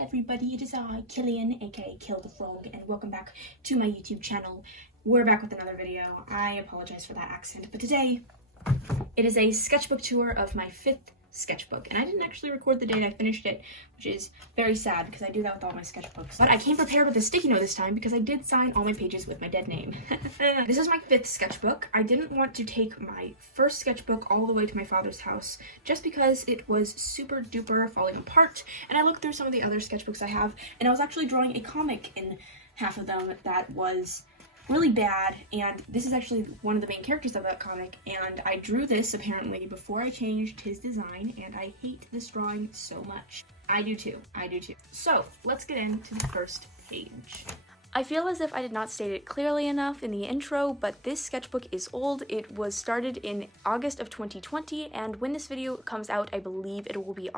everybody, it is I, Killian, aka Kill the Frog, and welcome back to my YouTube channel. We're back with another video. I apologize for that accent, but today it is a sketchbook tour of my 5th sketchbook, and I didn't actually record the date I finished it, which is very sad because I do that with all my sketchbooks. But I came prepared with a sticky note this time because I did sign all my pages with my dead name. This is my 5th sketchbook. I didn't want to take my first sketchbook all the way to my father's house just because it was super duper falling apart, and I looked through some of the other sketchbooks I have, and I was actually drawing a comic in half of them that was really bad, and this is actually one of the main characters of that comic, and I drew this apparently before I changed his design, and I hate this drawing so much. I do too. So let's get into the first page. I feel as if I did not state it clearly enough in the intro, but this sketchbook is old. It was started in August of 2020, and when this video comes out, I believe it will be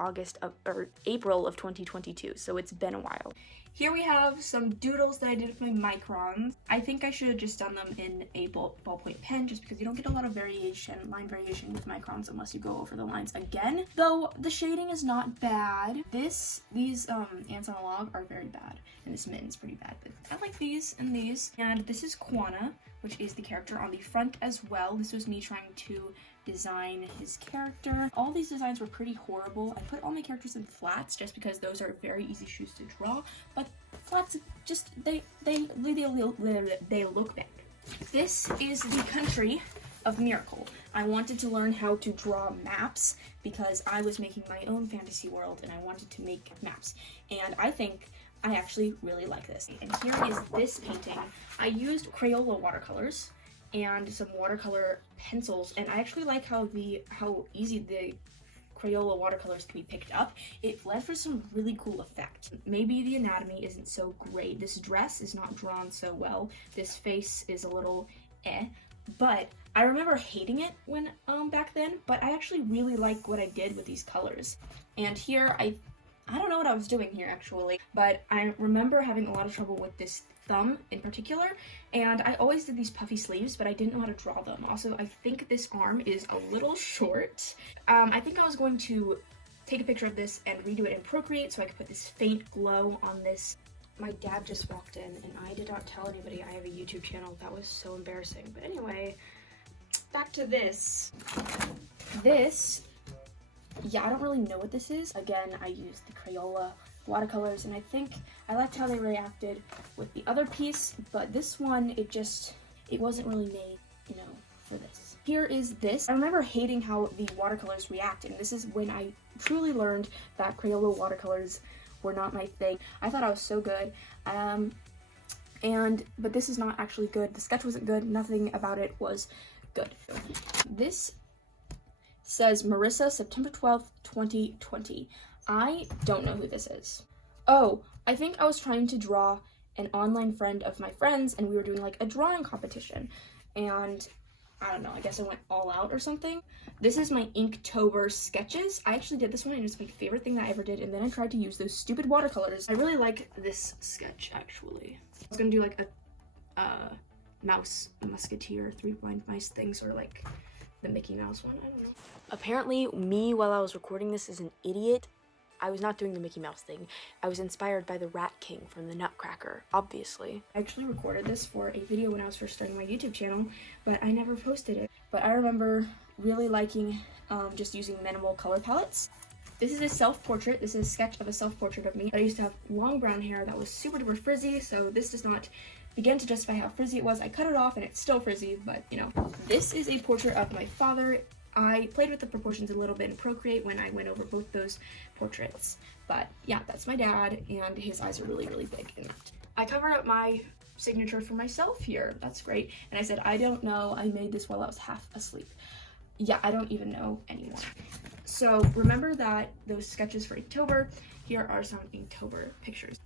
April of 2022, so it's been a while. Here we have some doodles that I did with my microns. I think I should have just done them in a ballpoint pen just because you don't get a lot of line variation with microns unless you go over the lines again. Though the shading is not bad. These ants on a log are very bad, and this mitten's pretty bad, but I like these and these. And this is Quana, which is the character on the front as well. This was me trying to design his character. All these designs were pretty horrible. I put all my characters in flats just because those are very easy shoes to draw, but flats just they look bad. This is the country of Miracle. I wanted to learn how to draw maps because I was making my own fantasy world and I wanted to make maps, and I think I actually really like this. And here is this painting. I used Crayola watercolors and some watercolor pencils, and I actually like how easy the Crayola watercolors can be picked up. It led for some really cool effect. Maybe the anatomy isn't so great. This dress is not drawn so well. This face is a little but I remember hating it when back then, but I actually really like what I did with these colors. And here I don't know what I was doing here actually, but I remember having a lot of trouble with this thumb in particular, and I always did these puffy sleeves, but I didn't know how to draw them. Also, I think this arm is a little short. I think I was going to take a picture of this and redo it in Procreate so I could put this faint glow on this. My dad just walked in, and I did not tell anybody I have a YouTube channel. That was so embarrassing. But anyway, back to this. Yeah, I don't really know what this is. Again, I used the Crayola watercolors, and I think I liked how they reacted with the other piece, but this one, it wasn't really made, for this. Here is this. I remember hating how the watercolors react, and this is when I truly learned that Crayola watercolors were not my thing. I thought I was so good, but this is not actually good. The sketch wasn't good. Nothing about it was good. This says Marissa, September 12th, 2020. I don't know who this is. Oh, I think I was trying to draw an online friend of my friends, and we were doing like a drawing competition, and I don't know, I guess I went all out or something. This is my Inktober sketches. I actually did this one, and it's my favorite thing that I ever did, and then I tried to use those stupid watercolors. I really like this sketch, actually. I was gonna do like a musketeer, 3-blind mice thing, sort of like the Mickey Mouse one, I don't know. Apparently, me, while I was recording this, is an idiot. I was not doing the Mickey Mouse thing. I was inspired by the Rat King from the Nutcracker, obviously. I actually recorded this for a video when I was first starting my YouTube channel, but I never posted it. But I remember really liking just using minimal color palettes. This is a self-portrait. This is a sketch of a self-portrait of me. I used to have long brown hair that was super duper frizzy, so this does not begin to justify how frizzy it was. I cut it off and it's still frizzy, but This is a portrait of my father. I played with the proportions a little bit in Procreate when I went over both those portraits. But yeah, that's my dad, and his eyes are really, really big in that. I covered up my signature for myself here. That's great. And I said, I don't know, I made this while I was half asleep. Yeah, I don't even know anymore. So remember that those sketches for Inktober, here are some Inktober pictures.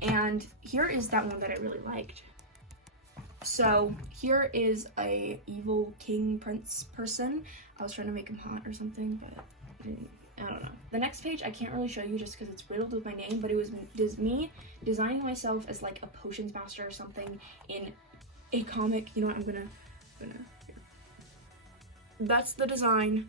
And here is that one that I really liked. So here is a evil king prince person. I was trying to make him hot or something, but I don't know. The next page I can't really show you just because it's riddled with my name, but it was me designing myself as like a potions master or something in a comic. You know what, I'm gonna here. That's the design,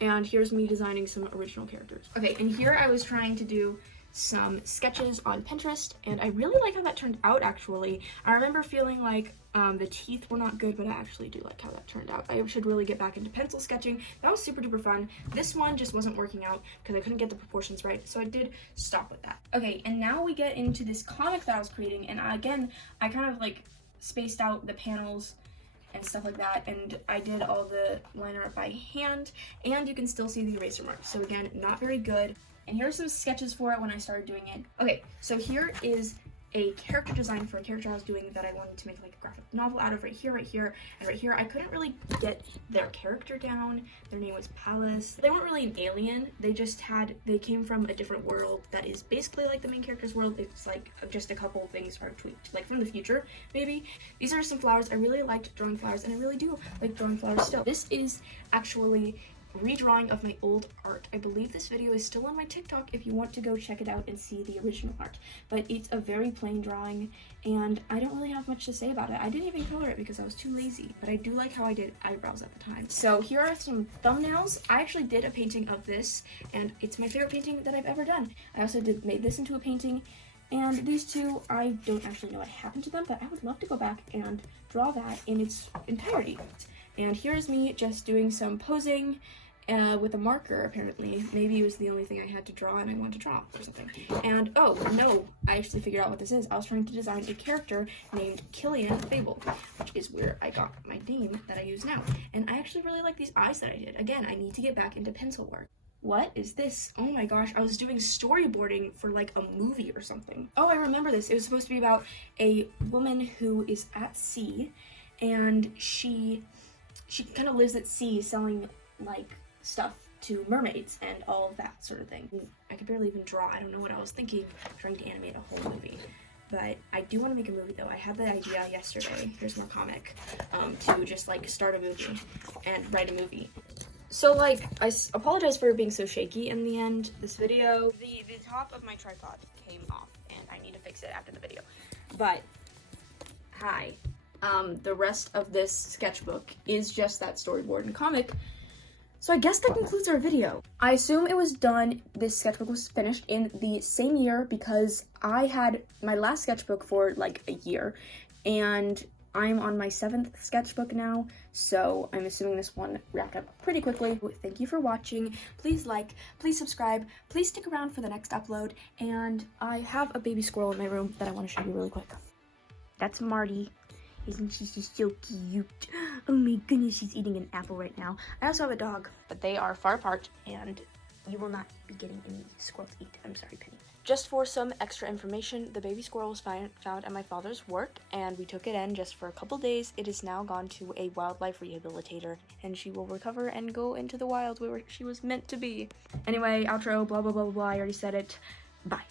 and here's me designing some original characters. Okay, and here I was trying to do some sketches on Pinterest, and I really like how that turned out, actually. I remember feeling like the teeth were not good, but I actually do like how that turned out. I should really get back into pencil sketching. That was super duper fun. This one just wasn't working out because I couldn't get the proportions right, so I did stop with that. Okay, and now we get into this comic that I was creating, and again, I kind of like spaced out the panels and stuff like that, and I did all the liner art by hand, and you can still see the eraser marks. So again, not very good. And here are some sketches for it when I started doing it. Okay, so here is a character design for a character I was doing that I wanted to make like a graphic novel out of right here, and right here. I couldn't really get their character down. Their name was Palace. They weren't really an alien. They came from a different world that is basically like the main character's world. It's like just a couple things are tweaked, like from the future, maybe. These are some flowers. I really liked drawing flowers, and I really do like drawing flowers still. This is actually redrawing of my old art. I believe this video is still on my TikTok if you want to go check it out and see the original art, but it's a very plain drawing and I don't really have much to say about it. I didn't even color it because I was too lazy, but I do like how I did eyebrows at the time. So here are some thumbnails. I actually did a painting of this and it's my favorite painting that I've ever done. I also made this into a painting, and these two, I don't actually know what happened to them, but I would love to go back and draw that in its entirety. And here's me just doing some posing with a marker, apparently. Maybe it was the only thing I had to draw and I wanted to draw or something. And oh no, I actually figured out what this is. I was trying to design a character named Killian Fable, which is where I got my name that I use now. And I actually really like these eyes that I did. Again, I need to get back into pencil work. What is this? Oh my gosh, I was doing storyboarding for like a movie or something. Oh, I remember this. It was supposed to be about a woman who is at sea, and she kind of lives at sea selling like stuff to mermaids and all of that sort of thing. I could barely even draw. I don't know what I was thinking, trying to animate a whole movie. But I do want to make a movie though. I had the idea yesterday, here's more comic, to just like start a movie and write a movie. So like, I apologize for being so shaky in the end. This video, the top of my tripod came off and I need to fix it after the video. But, hi. The rest of this sketchbook is just that storyboard and comic. So I guess that concludes our video. I assume it was done, this sketchbook was finished in the same year because I had my last sketchbook for like a year and I'm on my 7th sketchbook now, so I'm assuming this one wrapped up pretty quickly. Thank you for watching. Please like, please subscribe, please stick around for the next upload, and I have a baby squirrel in my room that I want to show you really quick. That's Marty. Isn't she just so cute? Oh my goodness, she's eating an apple right now. I also have a dog, but they are far apart, and you will not be getting any squirrel to eat. I'm sorry, Penny. Just for some extra information, the baby squirrel was found at my father's work, and we took it in just for a couple days. It is now gone to a wildlife rehabilitator, and she will recover and go into the wild where she was meant to be. Anyway, outro, blah, blah, blah, blah, blah. I already said it. Bye.